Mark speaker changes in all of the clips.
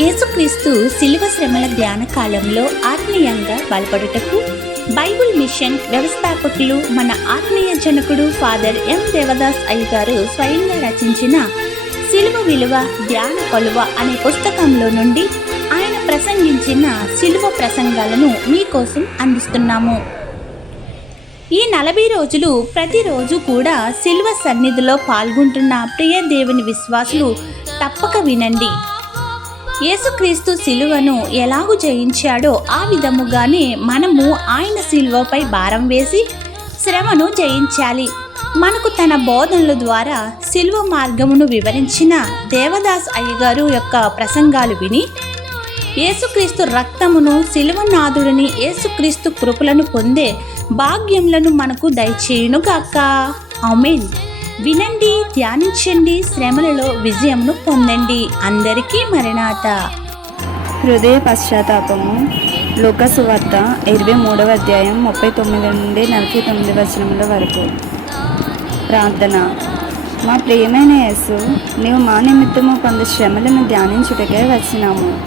Speaker 1: యేసుక్రీస్తు శిలువ శ్రమల ధ్యాన కాలంలో ఆత్మీయంగా బలపడుటకు బైబుల్ మిషన్ వ్యవస్థాపకులు మన ఆత్మీయ జనకుడు ఫాదర్ ఎం దేవదాస్ అయ్య గారు స్వయంగా రచించిన శిలువ విలువ ధ్యాన కొలువ అనే పుస్తకంలో నుండి ఆయన ప్రసంగించిన శిలువ ప్రసంగాలను మీకోసం అందిస్తున్నాము. ఈ నలభై రోజులు ప్రతిరోజు కూడా శిల్వ సన్నిధిలో పాల్గొంటున్న ప్రియ దేవుని విశ్వాసులు తప్పక వినండి. యేసుక్రీస్తు శిలువను ఎలాగు జయించాడో ఆ విధముగానే మనము ఆయన శిలువపై భారం వేసి శ్రమను జయించాలి. మనకు తన బోధనల ద్వారా శిలువ మార్గమును వివరించిన దేవదాస్ అయ్యగారు యొక్క ప్రసంగాలు విని యేసుక్రీస్తు రక్తమును శిలువనాథుడిని యేసుక్రీస్తు కృపలను పొందే భాగ్యములను మనకు దయచేయునుగాక. ఆమేన్. వినండి ధ్యానించండి శ్రమలలో విజయమును పొందండి. అందరికీ మరణాత.
Speaker 2: హృదయ పశ్చాత్తాపము లోకసు వార్త ఇరవై మూడవ అధ్యాయం ముప్పై తొమ్మిది నుండి నలభై తొమ్మిది వచనముల వరకు. ప్రార్థన. మా ప్రియమైన యేసు నీవు మా నిమిత్తము కొంత శ్రమలను ధ్యానించుటకే వచ్చినాము.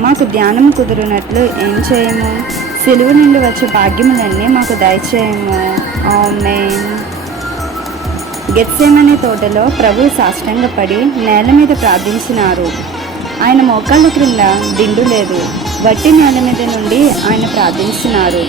Speaker 2: మాకు ధ్యానం కుదురునట్లు ఏం చేయము? సెలువు నుండి వచ్చే భాగ్యములన్నీ మాకు దయచేయము. ఆమేన్. గెత్సేమనే తోటలో ప్రభు సాష్టంగపడి నేల మీద ప్రార్థించినారు. ఆయన మోకాళ్ళ క్రింద దిండు లేదు. వట్టి నేల మీద నుండి ఆయన ప్రార్థించినారు.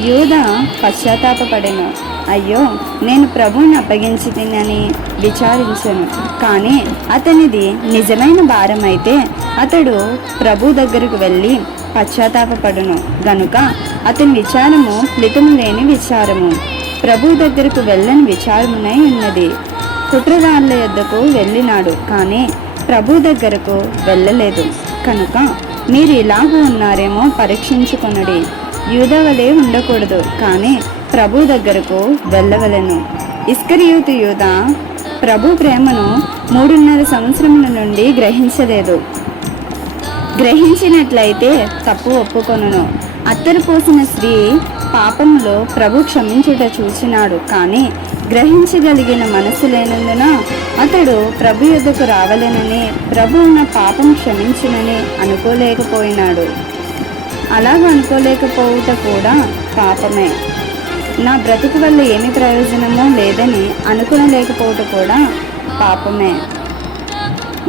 Speaker 2: యూద పశ్చాత్తాపపడెను. అయ్యో నేను ప్రభువుని అప్పగించి తినని విచారించను. కానీ అతనిది నిజమైన భారం అయితే అతడు ప్రభు దగ్గరకు వెళ్ళి పశ్చాత్తాపడును గనుక అతని విచారము ఫలితం లేని విచారము. ప్రభు దగ్గరకు వెళ్ళని విచారమునై ఉన్నది. కుట్రదారుల యొద్దకు వెళ్ళినాడు కానీ ప్రభు దగ్గరకు వెళ్ళలేదు. కనుక మీరు ఇలాగూ ఉన్నారేమో పరీక్షించుకొనుడి. యూదవలే ఉండకూడదు కానీ ప్రభు దగ్గరకు వెళ్ళవలెను. ఇస్కరియూతు యూద ప్రభు ప్రేమను మూడున్నర సంవత్సరముల నుండి గ్రహించలేదు. గ్రహించినట్లయితే తప్పు ఒప్పుకొనును. అత్తరు పోసిన స్త్రీ పాపంలో ప్రభు క్షమించుట చూసినాడు కానీ గ్రహించగలిగిన మనసు లేనందున అతడు ప్రభు యొద్దకు రావలెనని ప్రభు నా పాపం క్షమించునని అనుకోలేకపోయినాడు. అలాగ అనుకోలేకపోవుట కూడా పాపమే. నా బ్రతుకు వల్ల ఏమి ప్రయోజనమో లేదని అనుకునలేకపోవట కూడా పాపమే.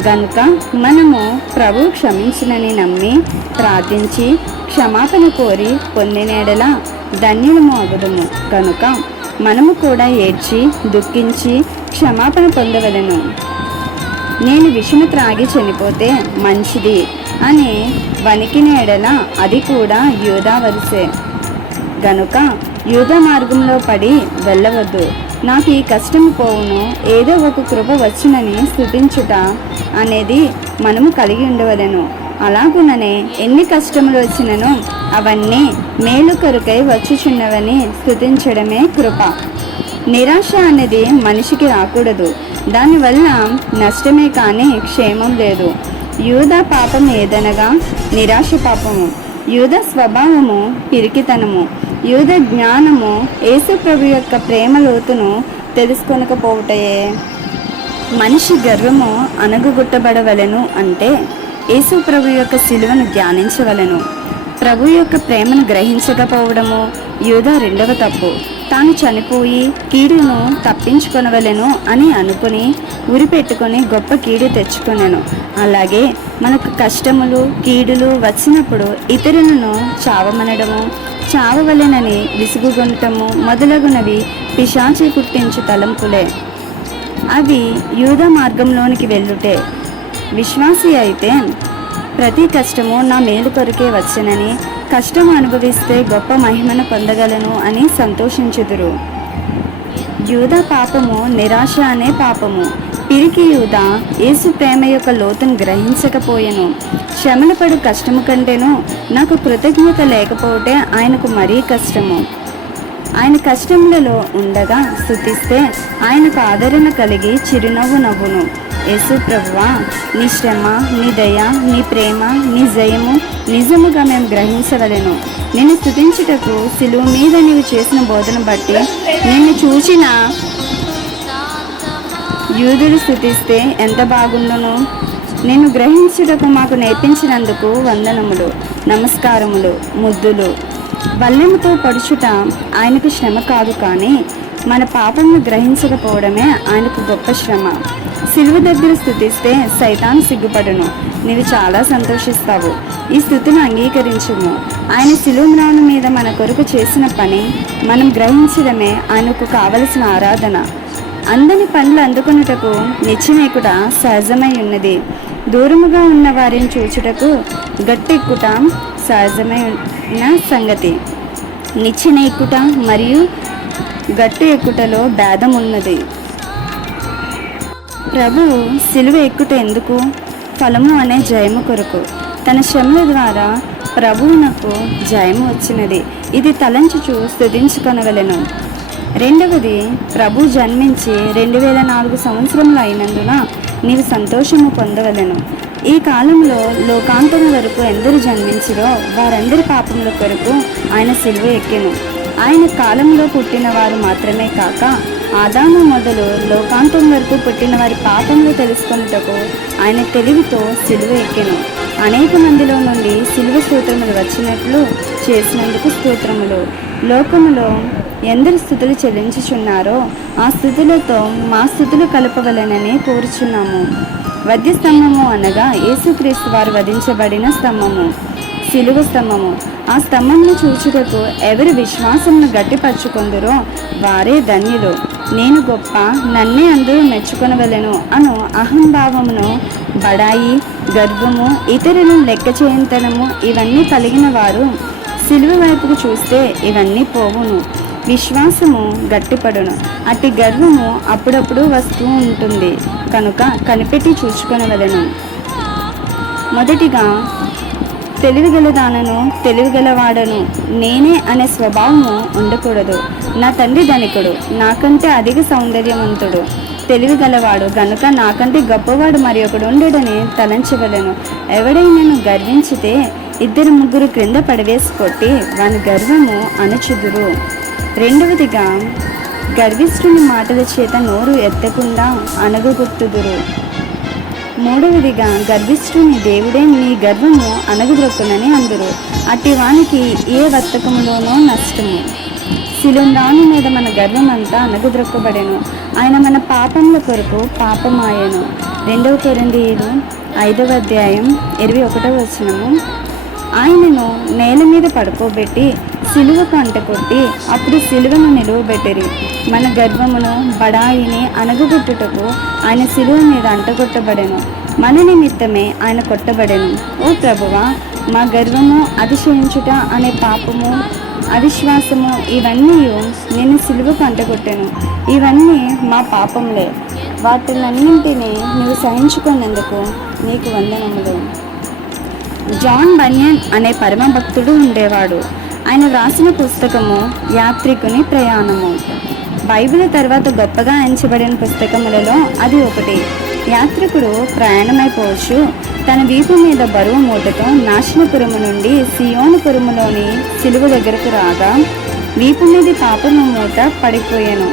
Speaker 2: గనుక మనము ప్రభు క్షమించినని నమ్మి ప్రార్థించి క్షమాపణ కోరి పొందినేడల ధన్యులము అగుదుము. కనుక మనము కూడా ఏడ్చి దుఃఖించి క్షమాపణ పొందవలను. నేను విషము త్రాగి చనిపోతే మంచిది అని వణికినేడల అది కూడా యూదా వరిసే గనుక యూద మార్గంలో పడి వెళ్ళవద్దు. నాకు ఈ కష్టం పోవును. ఏదో ఒక కృప వచ్చునని స్థుతించుట అనేది మనము కలిగి ఉండవలెను. అలాగుననే ఎన్ని కష్టములు వచ్చినను అవన్నీ మేలు కొరకై వచ్చుచున్నవని స్థుతించడమే కృప. నిరాశ అనేది మనిషికి రాకూడదు. దానివల్ల నష్టమే కానీ క్షేమం లేదు. యూద పాపం ఏదనగా? నిరాశ పాపము. యూద స్వభావము పిరికితనము. యూద జ్ఞానము యేసుప్రభు యొక్క ప్రేమ లోతును తెలుసుకొనకపోవటయే. మనిషి గర్వము అనగుగుట్టబడవలను అంటే యేసు ప్రభు యొక్క శిలువను ధ్యానించవలెను. ప్రభు యొక్క ప్రేమను గ్రహించకపోవడము యూదా రెండవ తప్పు. తాను చనిపోయి కీడును తప్పించుకొనవలెను అని అనుకుని ఉరి పెట్టుకొని గొప్ప కీడు తెచ్చుకొనెను. అలాగే మనకు కష్టములు కీడులు వచ్చినప్పుడు ఇతరులను చావమనడము చావవలెనని విసుగుగొనటము మొదలగునవి పిశాచి పుట్టించు తలంపులే. అవి యూద మార్గంలోనికి వెళ్ళుటే విశ్వాసి అయితే ప్రతి కష్టము నా మేలు కొరకే వచ్చనని కష్టం అనుభవిస్తే గొప్ప మహిమను పొందగలను అని సంతోషించుదురు. యూద పాపము నిరాశ అనే పాపము. పిరికి యూద యేసు ప్రేమ యొక్క లోతును గ్రహించకపోయెను. శ్రమల పడు కష్టము కంటేను నాకు కృతజ్ఞత లేకపోతే ఆయనకు మరీ కష్టము. ఆయన కష్టములలో ఉండగా స్థుతిస్తే ఆయనకు ఆదరణ కలిగి చిరునవ్వు నవ్వును. యేసు ప్రభువా నీ శ్రమ నీ దయ నీ ప్రేమ నీ జయము నిజముగా మేము గ్రహించగలను నిన్ను స్థుతించుటకు సిలువు మీద నీవు చేసిన బోధన బట్టి నిన్ను చూచిన యూదులు స్థుతిస్తే ఎంత బాగుండును? నేను గ్రహించుటకు మాకు నేర్పించినందుకు వందనములు నమస్కారములు ముద్దులు. బల్లెముతో పడుచుట ఆయనకు శ్రమ కాదు కానీ మన పాపమును గ్రహించకపోవడమే ఆయనకు గొప్ప శ్రమ. సిలువ దగ్గర స్థుతిస్తే సైతాన్ సిగ్గుపడును. నీవు చాలా సంతోషిస్తావు. ఈ స్థుతిని అంగీకరించుము. ఆయన సిలువ మీద మన కొరకు చేసిన పని మనం గ్రహించడమే ఆయనకు కావలసిన ఆరాధన. అందని పనులు అందుకొనుటకు నిచ్చినేకుట సహజమై ఉన్నది. దూరముగా ఉన్న వారిని చూచుటకు గట్టెక్కుట సహజమై ఉన్న సంగతి. నిచ్చిన ఎక్కుట మరియు గట్టు ఎక్కుటలో భేదం ఉన్నది ప్రభువు సిలువ ఎక్కుట ఎందుకు? ఫలము అనే జయము కొరకు. తన శ్రమల ద్వారా ప్రభువునకు జయము వచ్చినది. ఇది తలంచుచు స్థుతించుకొనవలెను రెండవది ప్రభు జన్మించి రెండు వేల నాలుగు సంవత్సరములు అయినందున నీవు సంతోషము పొందగలను ఈ కాలంలో లోకాంతం వరకు ఎందరు జన్మించిరో వారందరి పాపముల కొరకు ఆయన సిలువ ఎక్కెను. ఆయన కాలంలో పుట్టిన వారు మాత్రమే కాక ఆదాము మొదలు లోకాంతం వరకు పుట్టిన వారి పాపములు తెలుసుకొనుటకు ఆయన తెలివితో సిలువ ఎక్కెను. అనేక మందిలో నుండి సిలువ స్తోత్రములు వచ్చినట్లు చేసినందుకు స్తోత్రములు. లోకములో ఎందరు స్థుతులు చెల్లించుచున్నారో ఆ స్థుతులతో మా స్థుతులు కలపవలనని కోరుచున్నాము. వద్య స్తంభము అనగా యేసుక్రీస్తు వారు వధించబడిన స్తంభము. సిలువ స్తంభము. ఆ స్తంభంను చూచుటకు ఎవరి విశ్వాసమును గట్టిపరుచుకొందురో వారే ధన్యులు. నేను గొప్ప నన్నే అందరూ మెచ్చుకొనవలెను అను అహంభావమును బడాయి గర్వము ఇతరులను లెక్క చేయంతనము ఇవన్నీ కలిగిన వారు సిలువ వైపుకు చూస్తే ఇవన్నీ పోవును. విశ్వాసము గట్టిపడును. అట్టి గర్వము అప్పుడప్పుడు వస్తూ ఉంటుంది. కనుక కనిపెట్టి చూసుకొనవలను మొదటిగా తెలివిగలదానను తెలివిగలవాడను నేనే అనే స్వభావము ఉండకూడదు. నా తండ్రి ధనికుడు నాకంటే అధిక సౌందర్యవంతుడు. తెలివిగలవాడు గనుక నాకంటే గొప్పవాడు మరి ఒకడు ఉండడని తలంచవలను. ఎవడైనాను గర్వించితే ఇద్దరు ముగ్గురు క్రింద పడవేసి కొట్టి వాని గర్వము అణచుదురు. రెండవదిగా గర్విష్ఠుని మాటల చేత నోరు ఎత్తకుండా అనగగొట్టుదురు మూడవదిగా గర్భిష్ఠుని దేవుడే నీ గర్వము అనగుద్రొక్కునని అందరు. అట్టి వానికి ఏ వర్తకములోనో నష్టము. శిలుంరాను మీద మన గర్వం అంతా అనగుద్రొక్కబడెను ఆయన మన పాపముల కొరకు పాపమాయను. రెండవ కొరిందీయులు ఐదవ అధ్యాయం ఇరవై ఒకటవ వచనము. ఆయనను నేల మీద పడుకోబెట్టి సిలువకు అంటకొట్టి అప్పుడు సిలువను నిలువబెట్టిరి. మన గర్వమును బడాయిని అనగగొట్టుటకు ఆయన సిలువ మీద అంటగొట్టబడెను. మన నిమిత్తమే ఆయన కొట్టబడెను. ఓ ప్రభువా మా గర్వము అతిశయించుట అనే పాపము అవిశ్వాసము ఇవన్నీ నేను సిలువకు అంటగొట్టాను ఇవన్నీ మా పాపంలే వాటిలన్నింటినీ నువ్వు సహించుకున్నందుకు నీకు వందనములు. జాన్ బనియన్ అనే పరమభక్తుడు ఉండేవాడు. ఆయన రాసిన పుస్తకము యాత్రికుని ప్రయాణము. బైబిల్ తర్వాత గొప్పగా ఎంచబడిన పుస్తకములలో అది ఒకటి. యాత్రికుడు ప్రయాణమైపోవచ్చు తన వీపు మీద బరువు మూటతో నాశనపురము నుండి సియోనపురములోని సిలువ దగ్గరకు రాగా వీపు మీద పాపము మూట పడిపోయాను.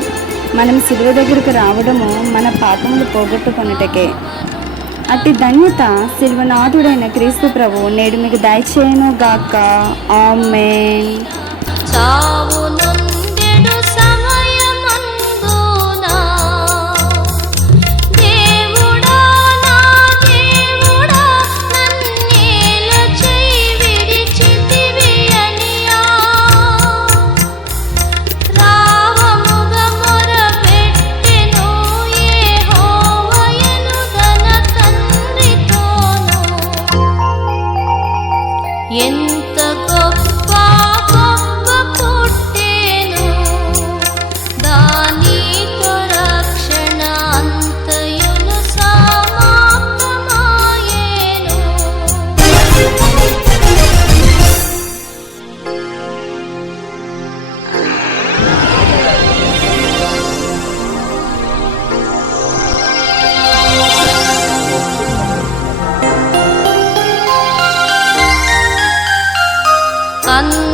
Speaker 2: మనం సిలువ దగ్గరకు రావడము మన పాపములు పోగొట్టుకొనుటకే. అట్టి ధన్యత శిల్వనాథుడైన క్రీస్తు ప్రభు నేడు మీకు దయచేయను గాక ఆమెన్.
Speaker 3: చావు అందు